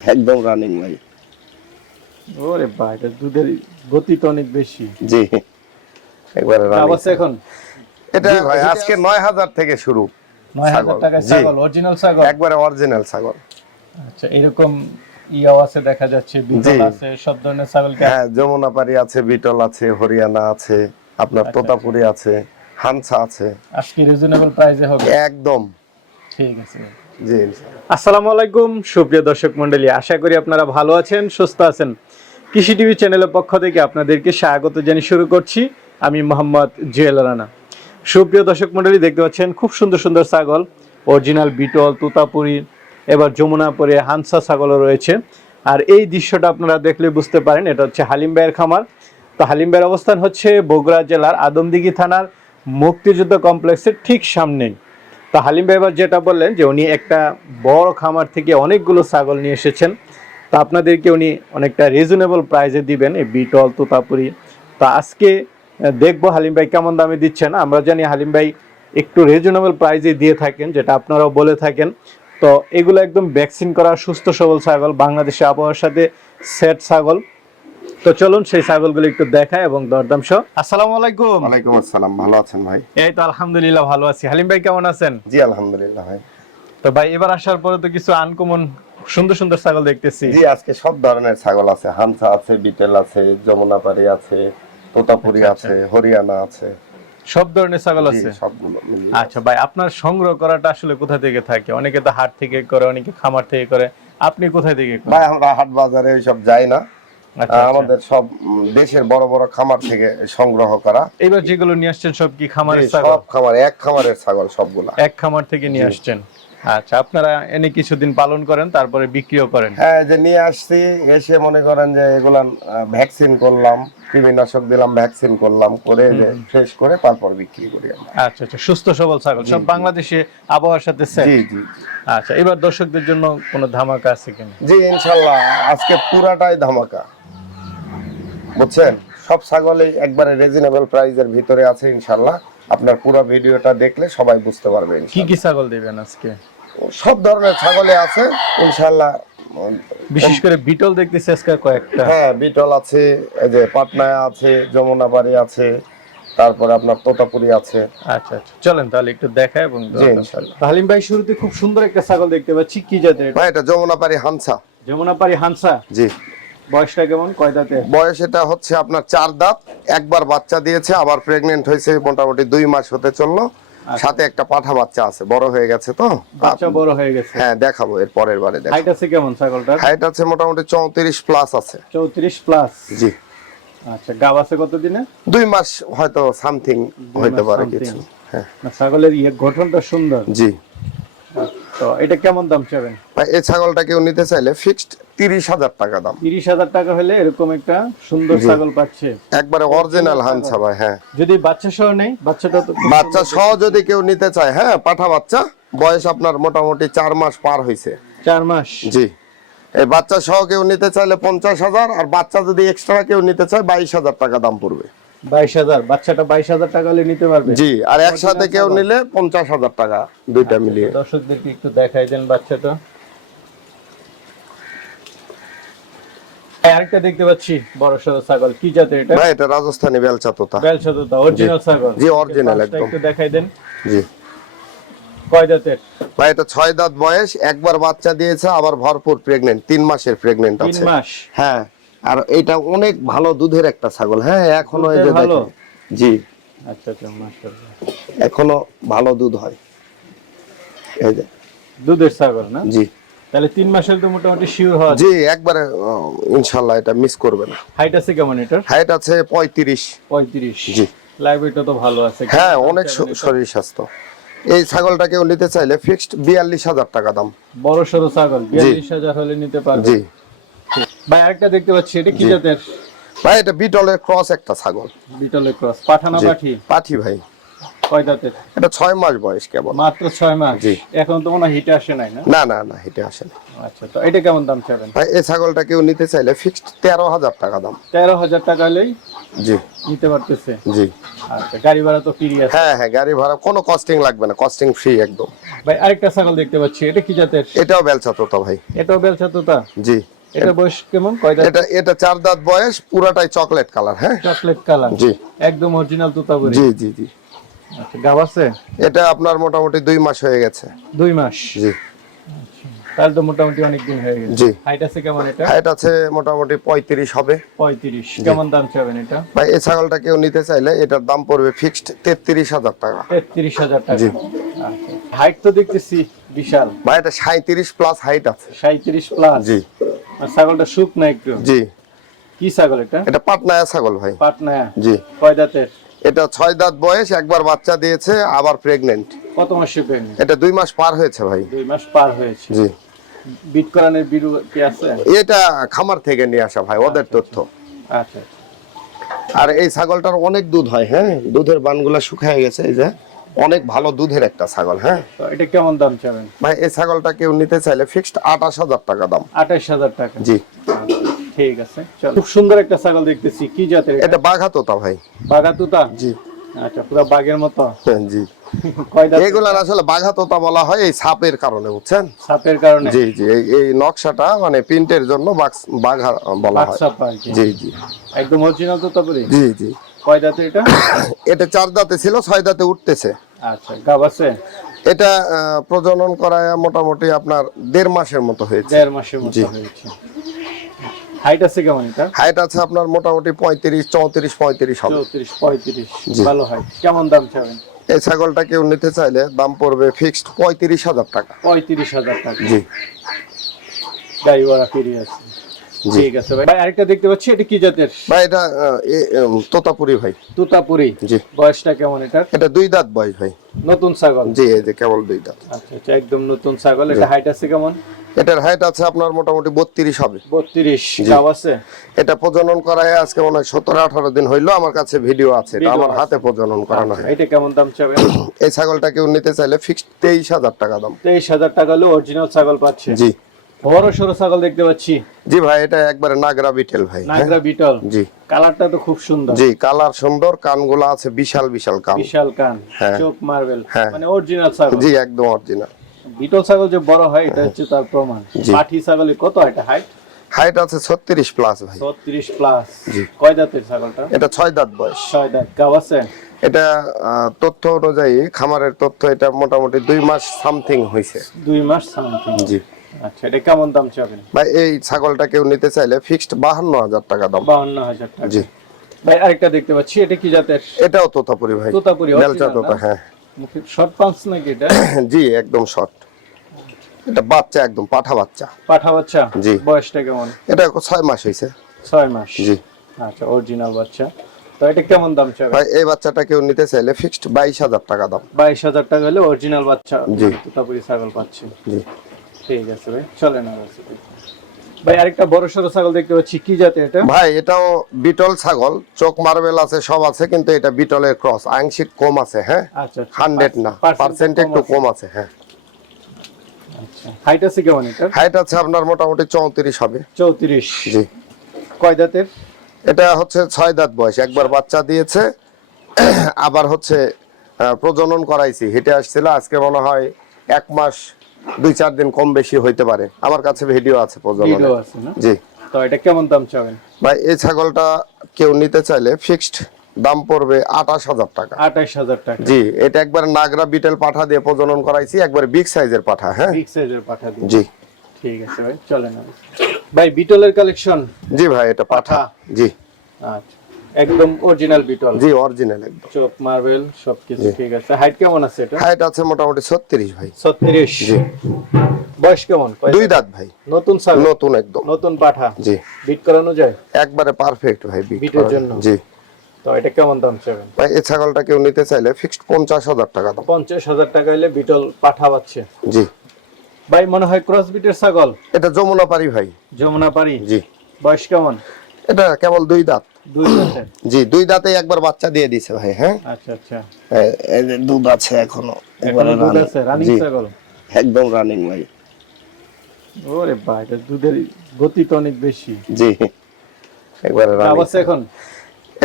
একদম রানিং ভাই। ওরে ভাই, এটা দুধের গতি তো অনেক বেশি। জি, একবারে রানিং। আছে এখন এটা ভাই আজকে ৯,০০০ থেকে শুরু। ৯,০০০ টাকায় ছাগল, অরিজিনাল ছাগল, একবারে অরিজিনাল ছাগল। আচ্ছা, এরকম ইয়াও আছে দেখা যাচ্ছে, বিটল আছে, সব ধরনের ছাগল কি? হ্যাঁ, যমুনাপাড়ি আছে, বিটল আছে, হরিয়ানা আছে, আপনার তোতাপুরি আছে, হানসা আছে। আজকে রিজনেবল প্রাইসে হবে একদম। ঠিক আছে জি। আসসালামু আলাইকুম সুপ্রিয় দর্শক মণ্ডলী, আশা করি আপনারা ভালো আছেন, সুস্থ আছেন। কৃষি টিভি চ্যানেলের পক্ষ থেকে আপনাদেরকে স্বাগত জানিয়ে শুরু করছি। আমি মোহাম্মদ জুয়েল রানা। সুপ্রিয় দর্শক মণ্ডলী, দেখতে পাচ্ছেন খুব সুন্দর সুন্দর ছাগল, অরিজিনাল বিটল, তোতাপুরি, এবার যমুনাপুরি, হানসা ছাগলও রয়েছে। আর এই দৃশ্যটা আপনারা দেখলে বুঝতে পারেন এটা হচ্ছে হালিম ভাইয়ের খামার। তো হালিম ভাইয়ের অবস্থান হচ্ছে বগুড়া জেলার আদমদিঘি থানার মুক্তিযুদ্ধ কমপ্লেক্সের ঠিক সামনেই। তো হালিম ভাই এবার যেটা বললেন যে উনি একটা বড় খামার থেকে অনেকগুলো ছাগল নিয়ে এসেছেন, তো আপনাদেরকে উনি অনেকটা রিজনেবল প্রাইসে দিবেন এই বিটল, তোতাপুরি। তো আজকে দেখবো হালিম ভাই কেমন দামে দিচ্ছেন। আমরা জানি হালিম ভাই একটু রিজনেবল প্রাইসে দিয়ে থাকেন, যেটা আপনারাও বলে থাকেন। তো এগুলো একদম ভ্যাকসিন করা সুস্থ সবল ছাগল, বাংলাদেশে আবহাওয়ার সাথে সেট ছাগল। তো চলুন সেই ছাগলগুলো একটু দেখায় এবং দরদাম সহ। আসসালামু আলাইকুম। ওয়ালাইকুম আসসালাম, ভালো আছেন ভাই? এই তো আলহামদুলিল্লাহ ভালো আছি। হালিম ভাই কেমন আছেন? জি আলহামদুলিল্লাহ ভাই। তো ভাই এবার আসার পরে তো কিছু আনকমন সুন্দর সুন্দর ছাগল দেখতেছি। জি, আজকে সব ধরনের ছাগল আছে, হানসা আছে, বিটেল আছে, যমুনাপাড়ি আছে, তোতাপুরি আছে, হরিয়ানা আছে, সব ধরনের ছাগল আছে সবগুলো মিলিয়ে। আচ্ছা ভাই, আপনার সংগ্রহ করাটা আসলে কোথা থেকে থাকে? অনেকে তো হাট থেকে করে, অনেকে খামার থেকে করে, আপনি কোথায় থেকে করেন? ভাই আমরা হাট বাজারে ওইসব যাই না, আচ্ছা, আমাদের সব দেশের বড় বড় খামার থেকে সংগ্রহ করা। এবার যেগুলো নিয়ে আসছেন সব কি খামারের জি, ছাগল? সব খামার, এক খামারের ছাগল সবগুলা। এক খামার থেকে নিয়ে আসছেন। আচ্ছা, আপনারা এনে কিছুদিন পালন করেন তারপরে বিক্রিও করেন? হ্যাঁ, যে নিয়ে আসছি, এসে মনে করেন যে এগুলা ভ্যাকসিন করলাম, কৃমিনাশক দিলাম, ভ্যাকসিন করলাম, করে যে ফ্রেশ করে তারপর বিক্রি করি আমরা। আচ্ছা আচ্ছা, সুস্থ সবল ছাগল, সব বাংলাদেশে আবহাওয়ার সাথে সেট। জি জি। আচ্ছা, এবার দর্শকদের জন্য কোনো ধামাকা আছে কিনা? জি ইনশাল্লাহ, আজকে পুরাটাই ধামাকা, বুঝছেন? সব ছাগলই একবারে রিজনেবল প্রাইসের ভিতরে আছে ইনশাল্লাহ। আপনার পুরো ভিডিওটা দেখলে সবাই বুঝতে পারবে কি কি ছাগল দিবেন আজকে? সব ধরনের ছাগলই আছে ইনশাল্লাহ। বিশেষ করে বিটল দেখতেছি আজকে কয়েকটা। হ্যাঁ, বিটল আছে, এই যে পাটনায়া আছে, যমুনাপাড়ি আছে, তারপরে আপনার তোতাপুরি আছে। আচ্ছা আচ্ছা, চলেন তাহলে একটু দেখাই এবং জি ইনশাল্লাহ। হালিম ভাই, শুরুতে খুব সুন্দর একটা ছাগল দেখতে পাচ্ছি, কি জাতের? ভাই এটা যমুনাপাড়ি হানসা। যমুনাপাড়ি হানসা। জি। বয়সটা কেমন, কয় দাঁতে? বয়স এটা হচ্ছে আপনার 4 দাঁত, একবার বাচ্চা দিয়েছে, আবার প্রেগনেন্ট হয়েছে, মোটামুটি 2 মাস হতে চললো। সাথে একটা পাঠা বাচ্চা আছে, বড় হয়ে গেছে। তো বাচ্চা বড় হয়ে গেছে? হ্যাঁ, দেখাবো এর পরের বারে। হাইট আছে কেমন ছাগলটার? হাইট আছে মোটামুটি 34 প্লাস আছে। 34 প্লাস। জি। আচ্ছা, গাব আছে কতদিনে? 2 মাস হয়তো সামথিং হইতে পারে কিছু। হ্যাঁ, ছাগলের গঠনটা সুন্দর। জি। তো এটা কেমন দাম চাবেন? ভাই এই ছাগলটা কেউ নিতে চাইলে ফিক্সড 30,000 টাকা দাম। 30,000 টাকা হলে এরকম একটা সুন্দর ছাগল পাচ্ছে, একবারে অরিজিনাল হানসা ভাই। হ্যাঁ, যদি বাচ্চা সহ নেই, বাচ্চাটা তো বাচ্চা সহ যদি কেউ নিতে চায়, হ্যাঁ পাঠা বাচ্চা, বয়স আপনার মোটামুটি 4 মাস পার হইছে। 4 মাস। জি। এই বাচ্চা সহ কেউ নিতে চাইলে 50,000, আর বাচ্চা যদি এক্সট্রা কেউ নিতে চায় 22,000 টাকা দাম পড়বে। 22,000, বাচ্চাটা 22,000 টাকা হলে নিতে পারবে? জি, আর একসাথে কেউ নিলে 50,000 টাকা, দুইটা মিলিয়ে। দর্শকদেরকে একটু দেখাই দেন বাচ্চাটা। আরেকটা দেখতে পাচ্ছি বড় সরো ছাগল, কি জাতের এটা? ভাই এটা রাজস্থানী বেলচা তোতা। বেলচা তোতা, অরিজিনাল ছাগল? জি অরিজিনাল একদম। একটু দেখাই দেন। জি। কয় দাঁতের? ভাই এটা 6 দাঁত বয়স, একবার বাচ্চা দিয়েছে, আবার ভরপুর প্রেগন্যান্ট, 3 মাসের প্রেগন্যান্ট আছে। 3 মাস? হ্যাঁ, আর এটা অনেক ভালো দুধের একটা ছাগল। হ্যাঁ, এখনো এই যে ভালো? দেখেন। জি। আচ্ছা আচ্ছা, মাশাআল্লাহ, এখনো ভালো দুধ হয়। এই যে দুধের ছাগল না? জি। তাহলে 3 মাসের তো মোটামুটি শিওর হওয়া যায়। জি, একবারে ইনশাআল্লাহ এটা মিস করবে না। হাইট আছে কেমন এটার? হাইট আছে 35। 35? জি। লাইভ ওয়েটও তো ভালো আছে। হ্যাঁ, অনেক শরীর স্বাস্থ্য। এই ছাগলটা কেউ নিতে চাইলে ফিক্সড 42,000 টাকা দাম। বড় সরো ছাগল 42,000 হলে নিতে পারবে। জি। ভাই আরেকটা দেখতে পাচ্ছি, এটা কি জাতের? ভাই এটা বিটলের ক্রস একটা ছাগল। বিটলের ক্রস, পাঠানা পাঠি? পাঠি ভাই। কয় দাঁতের? এটা 6 মাস বয়স কেবল। মাত্র 6 মাস? জি। এখন তো মনে হয় হিটে আসে নাই না? না না না, হেঁটে আসে না। আচ্ছা, তো এটা কেমন দাম চাবেন? ভাই এই ছাগলটা কেউ নিতে চাইলে ফিক্সড 13,000 টাকা দাম। 13,000 টাকা হলেই জি নিতে পারতেছে। জি। আচ্ছা, গাড়ি ভাড়া তো ফ্রি আছে। হ্যাঁ হ্যাঁ, গাড়ি ভাড়া কোনো কস্টিং লাগবে না, কস্টিং ফ্রি একদম। ভাই আরেকটা ছাগল দেখতে পাচ্ছি, এটা কি জাতের? এটাও বেলচা তোতা ভাই। এটাও বেলচা তোতা? জি। এটা বয়স কেমন, কয় দাঁত? এটা 4 দাঁত বয়স, পুরাটাই চকলেট কালার। হ্যাঁ, চকলেট কালার, জি একদম অরিজিনাল তোতাপুরি। জি জি জি। আচ্ছা, গাব আছে? এটা আপনার মোটামুটি 2 মাস হয়ে গেছে। 2 মাস? জি। তাহলে তো মোটামুটি অনেক দিন হয়ে গেছে। জি। হাইট আছে কেমন এটা? হাইট আছে মোটামুটি 35 হবে। 35। কেমন দাম চাবেন এটা? ভাই এই ছাগলটা কেউ নিতে চাইলে এটার দাম পড়বে ফিক্সড 33,000 টাকা। 33,000 টাকা? জি। আচ্ছা, হাইট তো দেখতেছি বিশাল। ভাই এটা 37 প্লাস হাইট আছে। 37 প্লাস? জি। আর ছাগলটা শুক না একটু? জি। কি ছাগল এটা? এটা পাটনায়া ছাগল ভাই। পাটনায়া? জি। কয় দাঁতের? এটা 6 দাঁত বয়স, একবার বাচ্চা দিয়েছে, আবার প্রেগন্যান্ট। কত মাসে প্রেগন্যান্ট? এটা 2 মাস পার হয়েছে ভাই। 2 মাস পার হয়েছে। জি। বিট করানোর বিরু কি আছে? এটা খামার থেকে নিয়ে আসা ভাই, ওদের তথ্য। আচ্ছা। আর এই ছাগলটার অনেক দুধ হয়। হ্যাঁ, দুধের বানগুলা শুকিয়ে গেছে, এই যে অনেক ভালো দুধের একটা ছাগল। হ্যাঁ তো এটা কেমন দাম চাবেন? ভাই এই ছাগলটা কেউ নিতে চাইলে ফিক্সড 28,000 টাকা দাম। 28,000 টাকা? জি। ঠিক আছে, চলো। খুব সুন্দর একটা ছাগল দেখতেছি, কি জাতের এটা? এটা বাঘা তোতা ভাই। বাঘা তোতা? জি। আচ্ছা, পুরো বাঘের মতো? জি। কয় দাঁত? এগুলা আসলে বাঘা তোতা বলা হয় এই ছাপের কারণে, বুঝছেন? ছাপের কারণে? জি জি। এই নকশাটা মানে প্রিন্টের জন্য বাঘা বলা হয়। ছাপ আর কি? জি জি। একদম অরিজিনাল তোতাপুরি? জি জি। কয় দাঁতের এটা? এটা 4 দাঁতে ছিল, 6 দাঁতে উঠতেছে। আচ্ছা, গাব আছে? এটা প্রজনন করায় মোটামুটি আপনার 1.5 মাসের মতো হয়েছে। 1.5 মাসের মতো জি। হয়েছে। হাইট আছে কেমন এটা? হাইট আছে আপনার মোটামুটি 35 হবে। 34 35? জি। ভালো হাইট। কেমন দাম চাবেন? এই ছাগলটা কেউ নিতে চাইলে দাম পড়বে ফিক্সড 35,000 টাকা। 35,000 টাকা? জি। গাড়ি ভাড়া ফ্রি আছে। জি। ঠিক আছে ভাই। ভাই আরেকটা দেখতে পাচ্ছি, এটা কি জাতের? ভাই এটা তোতাপুরি ভাই। তোতাপুরি? জি। বয়সটা কেমন এটা? এটা 2 দাঁত বয়স ভাই। নতুন ছাগল? জি, এই যে কেবল 2 দাঁত। আচ্ছা আচ্ছা, একদম নতুন ছাগল। এটা হাইট আছে কেমন? এটার হাইট আছে আপনার মোটামুটি 32 হবে। 32? জি। গাব আছে? এটা প্রজনন করায় আজকে মনে হয় 17-18 দিন হইলো, আমার কাছে ভিডিও আছে, এটা আমার হাতে প্রজনন করানো হয়। এটা কেমন দাম চাবেন? এই ছাগলটা কেউ নিতে চাইলে ফিক্সড 23,000 টাকা দাম। 23,000 টাকা হলে অরিজিনাল ছাগল পাচ্ছে? জি। বড় সরো ছাগল দেখতে পাচ্ছি। জি ভাই, এটা একবারে নাগরা বিটেল ভাই। নাগরা বিটল? জি। কালারটা তো খুব সুন্দর। জি, কালার সুন্দর, কানগুলো আছে বিশাল বিশাল কান। বিশাল কান, হ্যাঁ। চোখ মার্বেল, হ্যাঁ। মানে অরিজিনাল ছাগল। জি, একদম অরিজিনাল। বিটল ছাগল যে বড় হয় এটা হচ্ছে তার প্রমাণ। জি। পাঠি ছাগলে কত এটা হাইট? হাইট আছে 36 প্লাস ভাই। 36 প্লাস? জি। কয় দাঁতের ছাগলটা? এটা 6 দাঁত বয়স। 6 দাঁত। গাব আছে? এটা তথ্য অনুযায়ী, খামারের তথ্য, এটা মোটামুটি 2 মাস সামথিং হইছে। 2 মাস সামথিং? জি। আচ্ছা, এটা কেমন দাম চাবেন? ভাই এই ছাগলটা কেউ নিতে চাইলে ফিক্সড 52,000 টাকা দাম। 52,000 টাকা? জি। ভাই আরেকটা দেখতে পাচ্ছি, এটা কি জাতের? এটাও তোতাপুরি ভাই। তোতাপুরি? বেলচা তোতা। হ্যাঁ মুখে শর্ট পাঁচ নাকি এটা? জি, একদম শর্ট। এটা বাচ্চা, একদম পাঠা বাচ্চা। পাঠা বাচ্চা? জি। বয়সটা কেমন? এটা 6 মাস হইছে। 6 মাস? জি। আচ্ছা, অরিজিনাল বাচ্চা। তো এটা কেমন দাম চাবেন? ভাই এই বাচ্চাটা কেউ নিতে চাইলে ফিক্সড 22,000 টাকা দাম। 22,000 টাকা হলে অরিজিনাল বাচ্চা জি। তোতাপুরি ছাগল পাচ্ছে? জি। ঠিক আছে ভাই, চলেন আর আছে। ভাই আরেকটা বড় সরো ছাগল দেখতে পাচ্ছি, কি জাতের এটা? ভাই এটাও বিটল ছাগল, চোখ মার্বেল আছে, সব আছে, কিন্তু এটা বিটলের ক্রস, আংশিক কম আছে। হ্যাঁ, আচ্ছা 100 না, পার্সেন্ট একটু কম আছে। হ্যাঁ। আচ্ছা, হাইট আছে কেমন এটা? হাইট আছে আপনার মোটামুটি 34 হবে। 34? জি। কয় দাঁতের? এটা হচ্ছে 6 দাঁত বয়স, একবার বাচ্চা দিয়েছে, আবার হচ্ছে প্রজনন করাইছি, হেঁটে আসছিল, আজকে মনে হয় 1 মাস 2-4 দিন কম বেশি হইতে পারে, আমার কাছে ভিডিও আছে প্রজনন। ভিডিও আছে না? জি। তো এটা কেমন দাম চাবেন? ভাই এই ছাগলটা কেউ নিতে চাইলে ফিক্সড দাম পড়বে 28,000 টাকা। 28,000 টাকা? জি। এটা একবার নাগরা বিটেল পাঠা দিয়ে প্রজনন করাইছি, একবার বিগ সাইজের পাঠা। হ্যাঁ, বিগ সাইজের পাঠা দিয়ে? জি। ঠিক আছে ভাই, চলেন আর। ভাই বিটলের কালেকশন? জি ভাই, এটা পাঠা। জি। আচ্ছা, একদম অরিজিনাল বিটল? জি, অরিজিনাল একদম। চোখ মার্বেল সবকিছু ঠিক আছে। হাইট কেমন আছে এটা? হাইট আছে মোটামুটি 36 ভাই। 36? জি। বয়স কেমন? 2 দাঁত ভাই। নতুন ছাগল? নতুন একদম। নতুন পাঠা? জি। বিট করানো যায়? একবারে পারফেক্ট ভাই বিটের জন্য? জি। তো এটা কেমন দাম চাবেন? ভাই এই ছাগলটা কেউ নিতে চাইলে ফিক্সড 50,000 টাকা দাম। 50,000 টাকা হলে বিটল পাঠা পাচ্ছে? জি। ভাই মনে হয় ক্রস বিটের ছাগল? এটা যমুনা পারি ভাই। যমুনা পারি? জি। বয়স কেমন? এটা কেবল 2 দাঁত। 2 দাঁতের? জি, 2 দাঁতে একবার বাচ্চা দিয়ে দিছে ভাই। হ্যাঁ, আচ্ছা আচ্ছা। এই যে দুধ আছে এখনো, এখনো দুধ আছে? রানিং জি, ছাগল? একদম রানিং ভাই। ওরে ভাই, এটা দুধের গতি তো অনেক বেশি। জি, একবারে গাব রানিং। আছে এখন?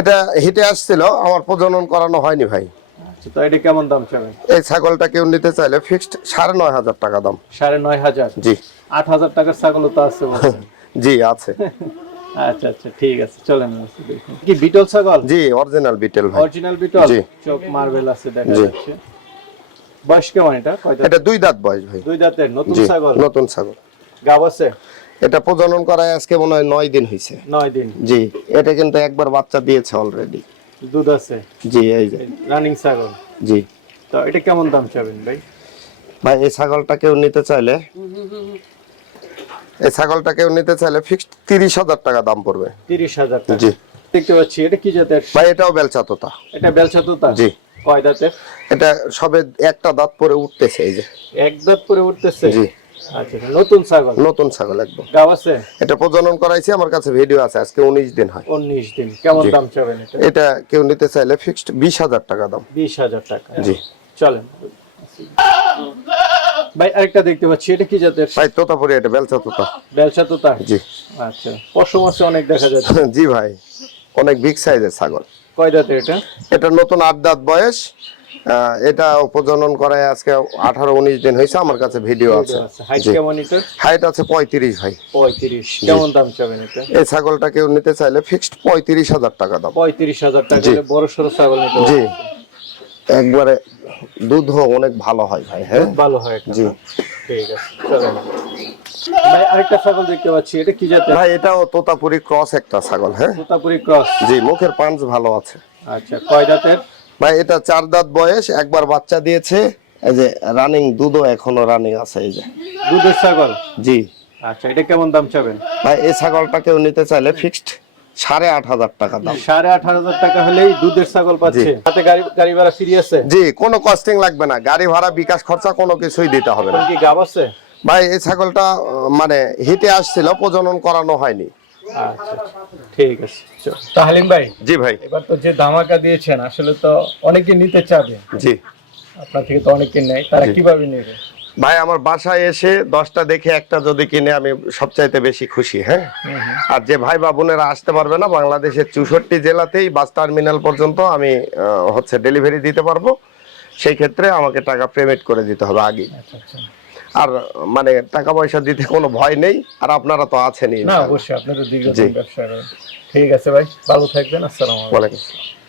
এটা হিটে আসছিল, আমার প্রজনন করানো হয়নি ভাই। আচ্ছা, তো এটা কেমন দাম চাবেন? এই ছাগলটা কেউ নিতে চাইলে ফিক্সড 9,500 টাকা দাম। 9,500? জি 8,000 টাকার ছাগলও তো আছে বলছেন। জি আছে। আচ্ছা আচ্ছা, ঠিক আছে, চলেন দেখুন। কি বিটল ছাগল? জি অরিজিনাল বিটেল ভাই। অরিজিনাল বিটল? জি। চোখ মার্বেল আছে দেখা জি। যাচ্ছে। বয়স কেমন এটা? কয় দাঁত? এটা 2 দাঁত বয়স ভাই। 2 দাঁতের নতুন জি ছাগল? নতুন ছাগল। গাব আছে? এটা প্রজনন করায় আজকে মনে হয় 9 দিন হয়েছে। 9 দিন। জি এটা কিন্তু একবার বাচ্চা দিয়েছে অলরেডি। দুধ আছে? জি এই যে রানিং ছাগল। জি। তো এটা কেমন দাম চাবেন ভাই? ভাই এই ছাগলটা কেউ নিতে চাইলে ফিক্সড 30,000 টাকা দাম পড়বে। 30,000 টাকা? জি। দেখতে পাচ্ছি, এটা কি জাতের? ভাই এটাও বেলচা তোতা। এটা বেলচা তোতা? জি। কয় দাঁতের? এটা সবে একটা দাঁত পরে উঠতেছে এই যে। এক দাঁত পরে উঠতেছে? জি। আচ্ছা, নতুন ছাগল? নতুন ছাগল একদম। গাব আছে? এটা প্রজনন করাইছি, আমার কাছে ভিডিও আছে, আজকে 19 দিন হয়। 19 দিন। কেমন জি। দাম চাবেন এটা? এটা কেউ নিতে চাইলে ফিক্সড 20,000 টাকা দাম। 20,000 টাকা? জি। চলেন ভাই, আরেকটা দেখতে পাচ্ছি, এটা কি জাতের? ভাই তোতাপুরি, এটা বেলচা তোতা। বেলচা তোতা? জি। আচ্ছা, পশম আছে অনেক দেখা যাচ্ছে। জি ভাই অনেক বিগ সাইজের ছাগল। কয় দাঁতের এটা? এটা নতুন 8 দাঁত বয়স। এটা প্রজনন করায় আজকে 18-19 দিন হয়েছে, আমার কাছে ভিডিও আছে। হাইট জি। কেমন এটা? হাইট আছে 35 ভাই। 35? কেমন দাম চাবেন এটা? এই ছাগলটা কেউ নিতে চাইলে ফিক্সড 35,000 টাকা দাম। 35,000 টাকা? জি। বড় সড়ো ছাগল নিতে জি হবে? একবারে দুধ অনেক ভালো হয় ভাই। হ্যাঁ ভালো হয় একটা? জি। ঠিক আছে, চলেন ভাই, আরেকটা ছাগল দেখতে পাচ্ছি, এটা কি জাতের? ভাই এটাও তোতাপুরি ক্রস একটা ছাগল। হ্যাঁ তোতাপুরি ক্রস? জি মুখের পাঞ্চ ভালো আছে। আচ্ছা, কয় দাঁতের? ভাই এটা 4 দাঁত বয়স, একবার বাচ্চা দিয়েছে, এই যে রানিং দুধও এখনো রানিং আছে এই যে। দুধের ছাগল? জি। আচ্ছা, এটা কেমন দাম চাবেন? ভাই এই ছাগলটা কেউ নিতে চাইলে ফিক্সড 8,500 টাকা দাম। 18,500 টাকা হলেই দুধের ছাগল পাচ্ছে? হাতে গাড়ি ভাড়া ফ্রি আছে? জি কোনো কস্টিং লাগবে না, গাড়ি ভাড়া বিকাশ খরচা কোনো কিছুই দিতে হবে না। কি গাব আছে? ভাই এই ছাগলটা মানে হিটে আসছিল, প্রজনন করানো হয়নি। আচ্ছা, ঠিক আছে। তাহলিম ভাই, জি ভাই। এবার তো যে ধামাকা দিয়েছেন, আসলে তো অনেকে নিতে চাবে, জি আপনার থেকে তো অনেকে নেয়, তারা জি। কিভাবে নেবে? ভাই আমার বাসায় এসে 10টা দেখে একটা যদি কিনে আমি সবচাইতে বেশি খুশি। হ্যাঁ আর যে ভাই বা বোনেরা আসতে পারবে না, বাংলাদেশের 64 জেলাতেই বাস টার্মিনাল পর্যন্ত আমি হচ্ছে ডেলিভারি দিতে পারবো। সেই ক্ষেত্রে আমাকে টাকা পেমেন্ট করে দিতে হবে আগে। আচ্ছা আচ্ছা। আর মানে টাকা পয়সা দিতে কোনো ভয় নেই, আর আপনারা তো আছেনই। না অবশ্যই, আপনি তো জি। দীর্ঘদিন ব্যবসা করেন। ঠিক আছে ভাই, ভালো থাকবেন। আসসালামু আলাইকুম। ওয়ালাইকুম আসসালাম।